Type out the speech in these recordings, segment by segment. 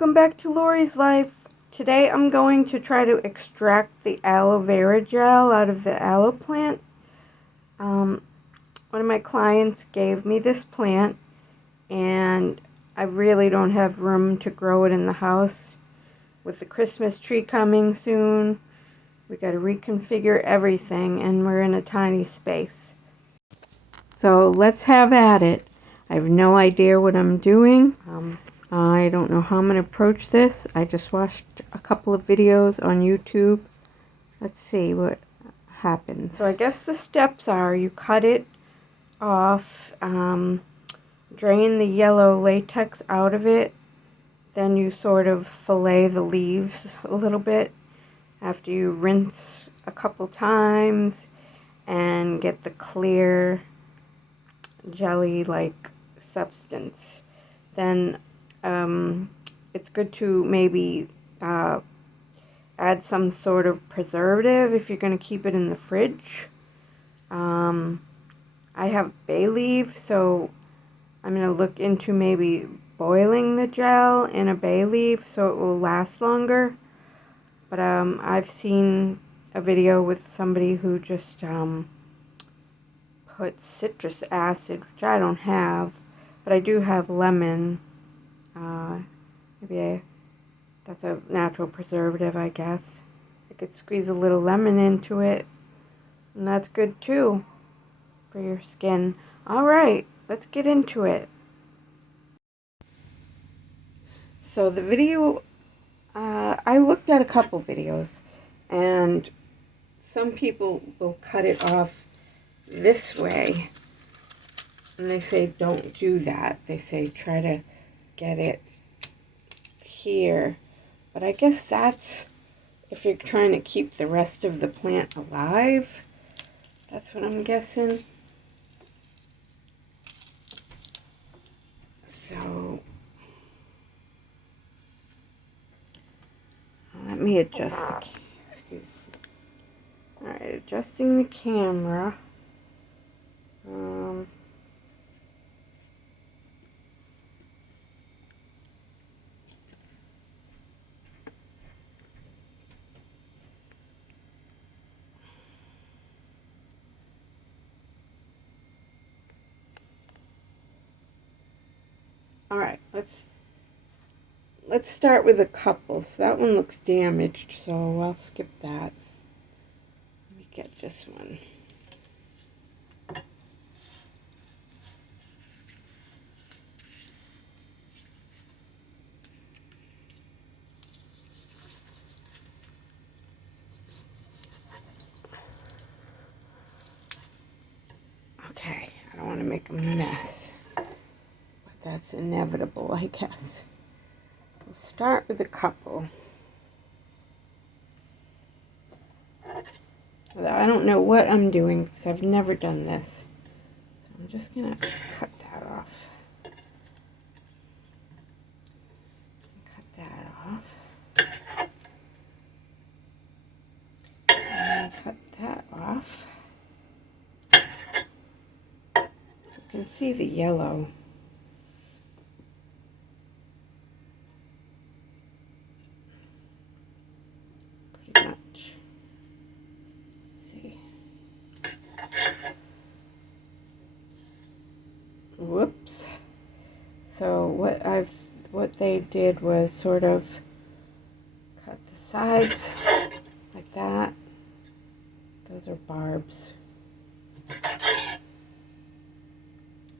welcome back to Lori's Life. Today I'm going to try to extract the aloe vera gel out of the aloe plant. One of my clients gave me this plant and I really don't have room to grow it in the house. With the Christmas tree coming soon, we got to reconfigure everything and we're in a tiny space. So let's have at it. I have no idea what I'm doing. I don't know how I'm going to approach this. I just watched a couple of videos on YouTube. Let's see what happens. So I guess the steps are you cut it off, drain the yellow latex out of it, then you sort of fillet the leaves a little bit after you rinse a couple times and get the clear jelly-like substance. Then it's good to maybe add some sort of preservative if you're going to keep it in the fridge. I have bay leaves, so I'm going to look into maybe boiling the gel in a bay leaf so it will last longer. But I've seen a video with somebody who just put citrus acid, which I don't have, but I do have lemon. Maybe that's a natural preservative, I guess. I could squeeze a little lemon into it, and that's good too for your skin. Alright, let's get into it. So the video, I looked at a couple videos, and some people will cut it off this way, and they say don't do that. They say try to get it here, but I guess that's if you're trying to keep the rest of the plant alive. That's what I'm guessing. So let me adjust the excuse me. All right, adjusting the camera. All right, let's start with a couple. So that one looks damaged, so I'll skip that. Let me get this one. Okay, I don't want to make a mess, but that's inevitable, I guess. We'll start with a couple. I don't know what I'm doing because I've never done this. So I'm just going to cut that off. Cut that off. And cut that off. You can see the yellow. Pretty much. Let's see. Whoops. So what they did was sort of cut the sides like that. Those are barbs.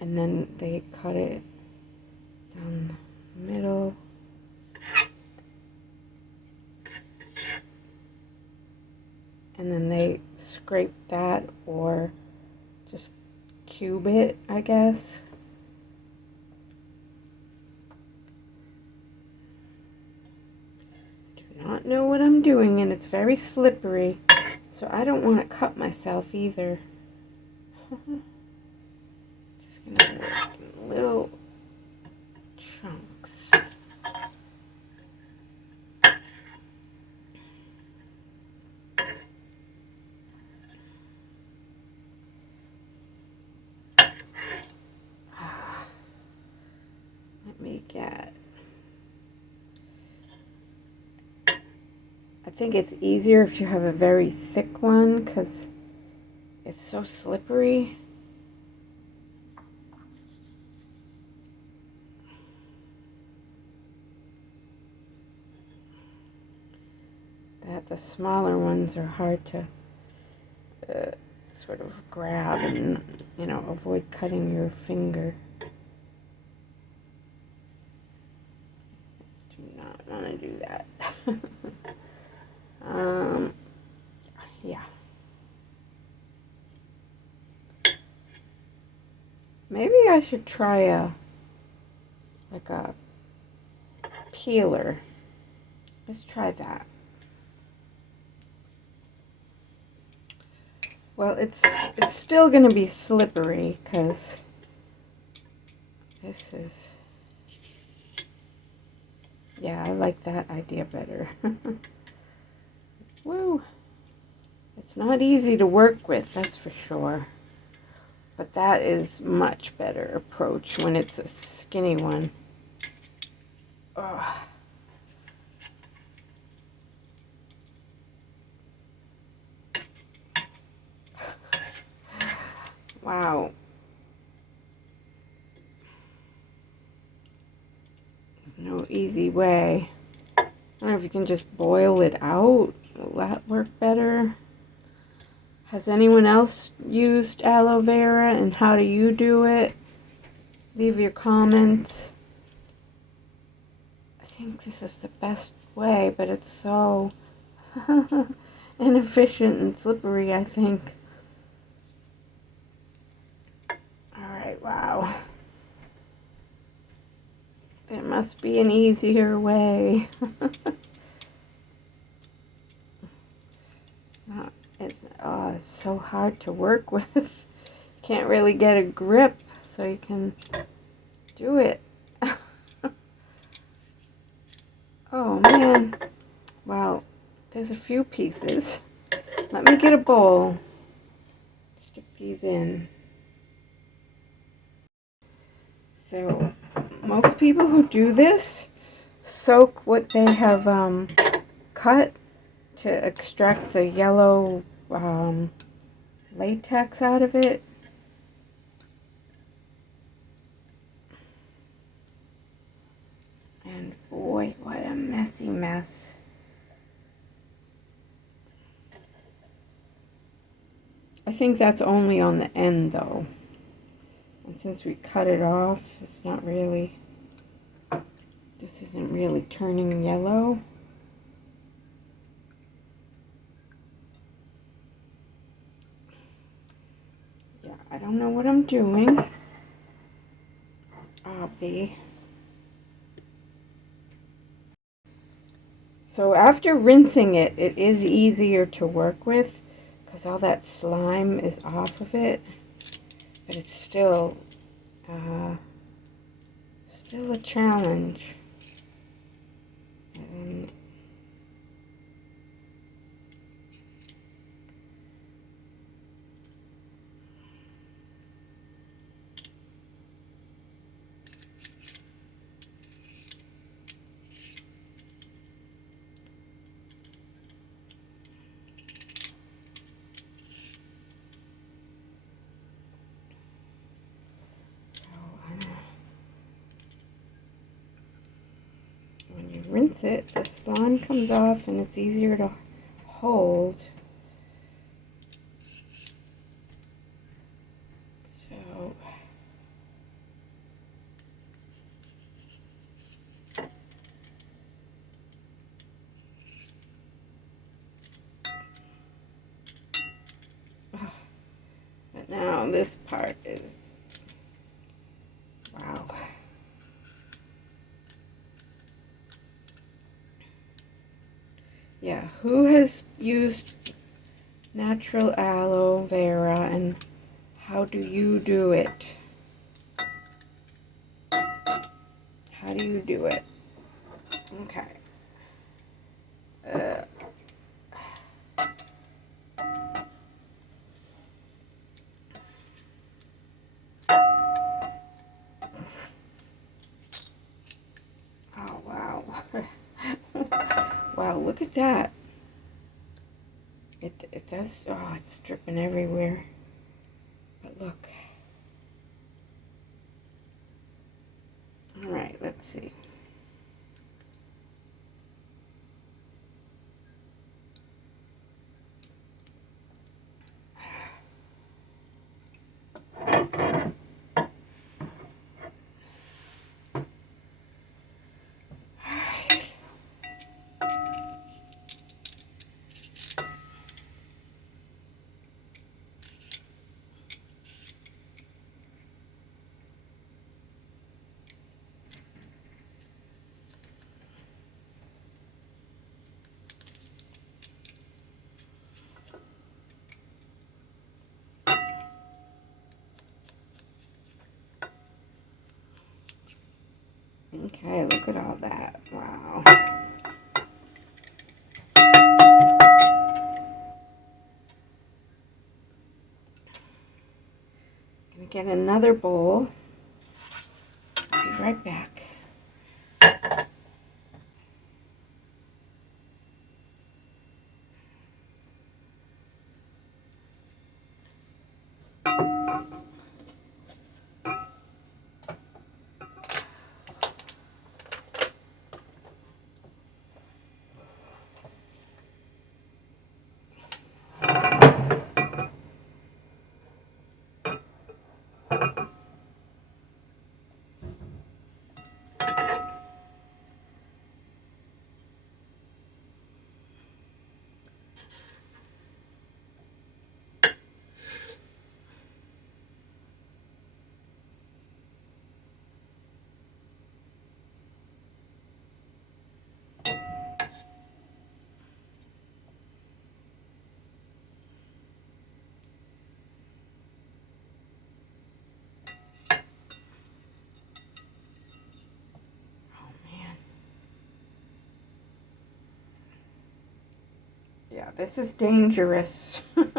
And then they cut it down the middle. And then they scrape that or just cube it, I guess. Do not know what I'm doing, and it's very slippery, so I don't want to cut myself either. Just gonna work in little chunks. Let me get think it's easier if you have a very thick one because it's so slippery. That the smaller ones are hard to sort of grab and, you know, avoid cutting your finger. Do not want to do that. Yeah. Maybe I should try a peeler. Let's try that. Well, it's still going to be slippery because this is, yeah, I like that idea better. Woo! It's not easy to work with, that's for sure. But that is much better approach when it's a skinny one. Ugh. Wow. No easy way. I don't know if you can just boil it out. Will that work better? Has anyone else used aloe vera, and how do you do it? Leave your comments. I think this is the best way, but it's so inefficient and slippery, I think. Alright, wow. There must be an easier way. It's so hard to work with. Can't really get a grip so you can do it. Oh man. Wow. There's a few pieces. Let me get a bowl. Stick these in. So, most people who do this soak what they have cut to extract the yellow latex out of it. And boy, what a messy mess. I think that's only on the end though. And since we cut it off, it's not really, this isn't really turning yellow. Yeah, I don't know what I'm doing. Obvi. So after rinsing it, it is easier to work with because all that slime is off of it. But it's still a challenge. When you rinse it, the slime comes off and it's easier to hold. So but now this part is, wow. Yeah, who has used natural aloe vera and how do you do it? How do you do it? Okay. Oh, wow. Wow, look at that. It does, oh, it's dripping everywhere. But look. All right, let's see. Okay, look at all that. Wow. Gonna get another bowl. I'll be right back. Yeah, this is dangerous. Oops.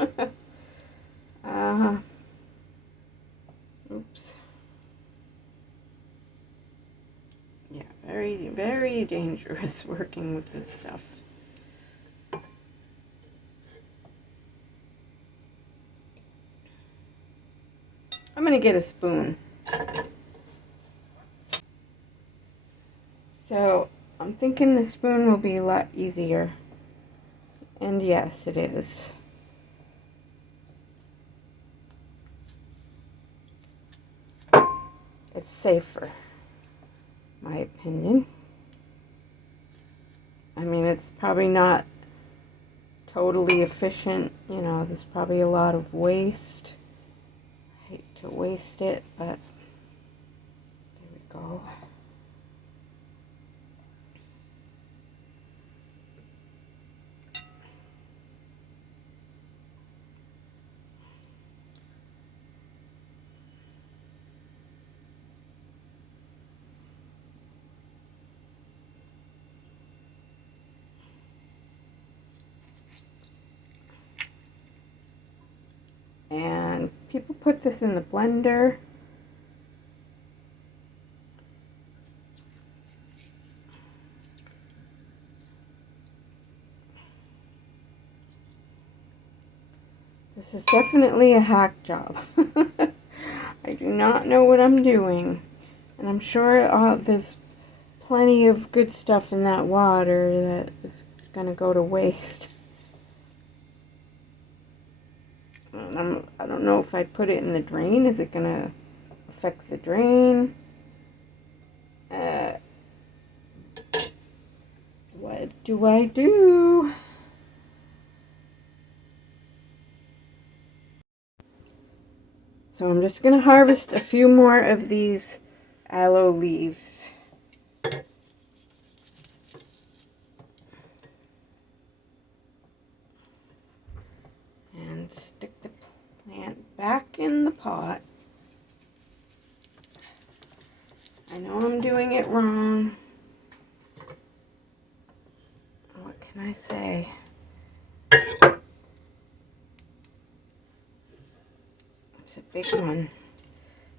Yeah, very, very dangerous working with this stuff. I'm gonna get a spoon. So, I'm thinking the spoon will be a lot easier. And yes, it is. It's safer, my opinion. I mean, it's probably not totally efficient. You know, there's probably a lot of waste. I hate to waste it, but there we go. And people put this in the blender. This is definitely a hack job. I do not know what I'm doing. And I'm sure there's plenty of good stuff in that water that is going to go to waste. And I don't know if I put it in the drain. Is it going to affect the drain? What do I do? So I'm just going to harvest a few more of these aloe leaves. And stick the plant back in the pot. I know I'm doing it wrong. What can I say? It's a big one.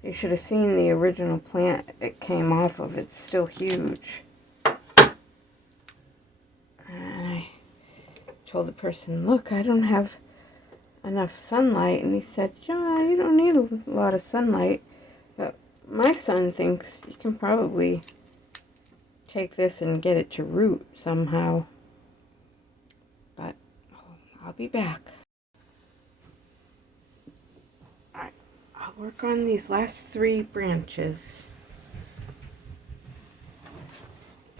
You should have seen the original plant it came off of. It's still huge. And I told the person, look, I don't have enough sunlight. And he said, yeah, you don't need a lot of sunlight. But my son thinks you can probably take this and get it to root somehow. But I'll be back. Alright, I'll work on these last 3 branches.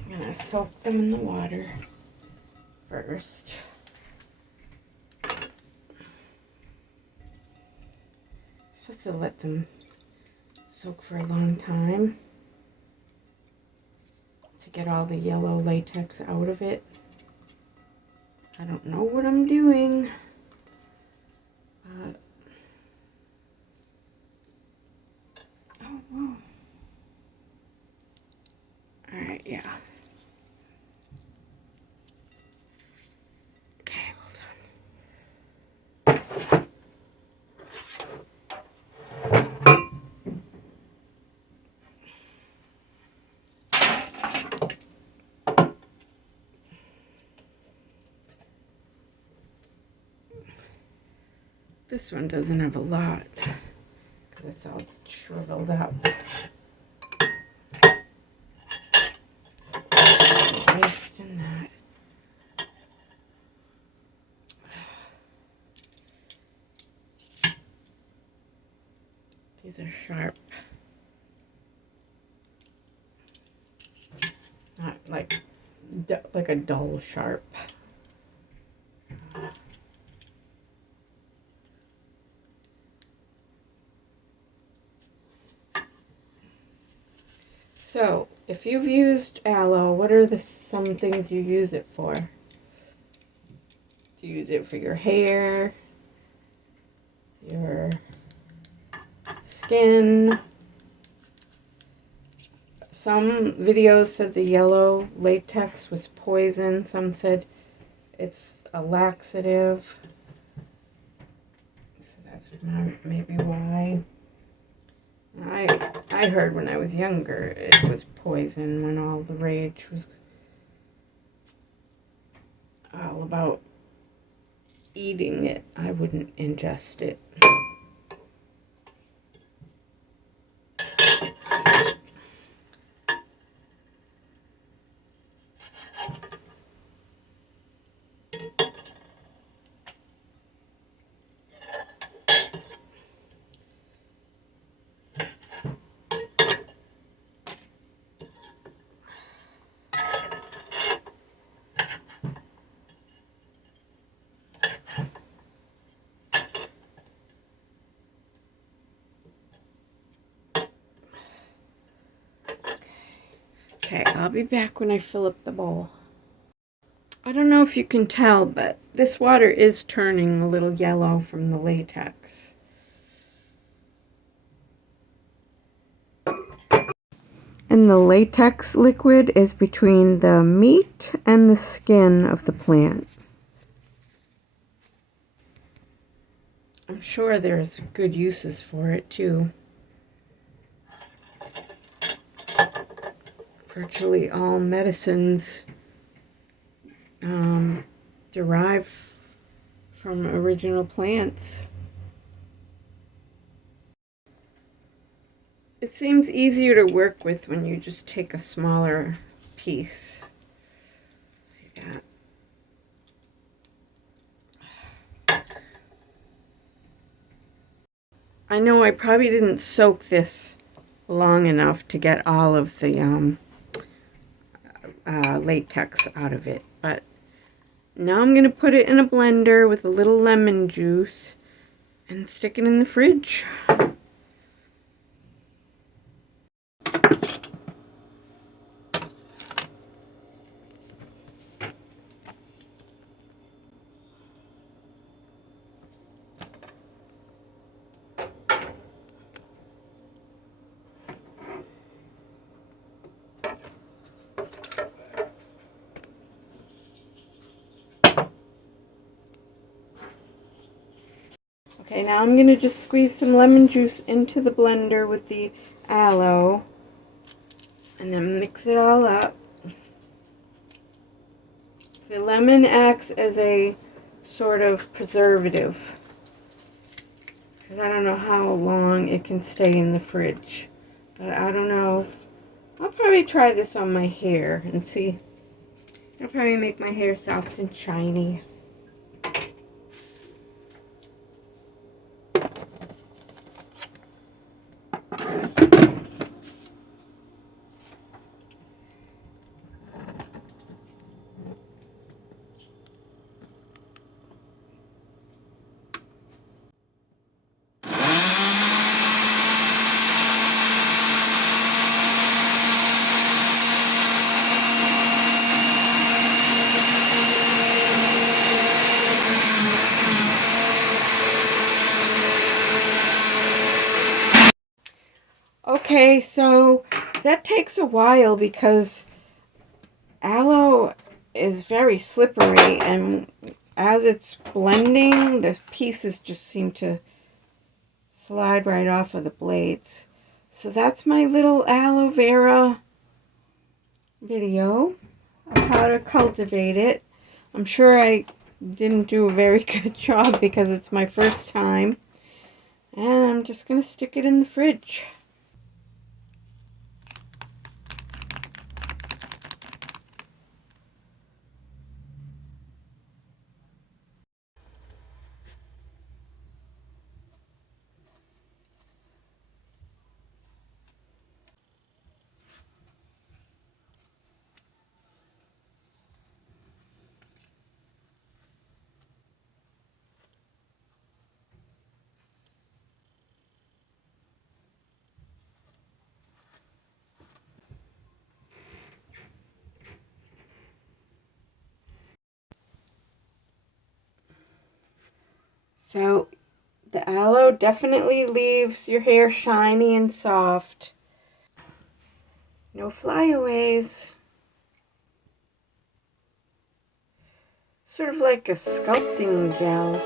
I'm going to soak them in the water first. Supposed to let them soak for a long time to get all the yellow latex out of it. I don't know what I'm doing, but oh wow. Alright, yeah. Okay, hold on. This one doesn't have a lot because it's all shriveled up. Waste in that. These are sharp. Not like a dull sharp. So, if you've used aloe, what are some things you use it for? Do you use it for your hair, your skin? Some videos said the yellow latex was poison. Some said it's a laxative. So that's maybe why. I heard when I was younger it was poison, when all the rage was all about eating it. I wouldn't ingest it. Okay, I'll be back when I fill up the bowl. I don't know if you can tell, but this water is turning a little yellow from the latex. And the latex liquid is between the meat and the skin of the plant. I'm sure there's good uses for it too. Virtually all medicines derive from original plants. It seems easier to work with when you just take a smaller piece. See that? I know I probably didn't soak this long enough to get all of the latex out of it, but now I'm going to put it in a blender with a little lemon juice and stick it in the fridge. Okay, now I'm going to just squeeze some lemon juice into the blender with the aloe and then mix it all up. The lemon acts as a sort of preservative, because I don't know how long it can stay in the fridge. But I don't know if... I'll probably try this on my hair and see. It'll probably make my hair soft and shiny. Okay, so that takes a while because aloe is very slippery, and as it's blending, the pieces just seem to slide right off of the blades. So that's my little aloe vera video of how to cultivate it. I'm sure I didn't do a very good job because it's my first time. And I'm just going to stick it in the fridge. So the aloe definitely leaves your hair shiny and soft. No flyaways. Sort of like a sculpting gel.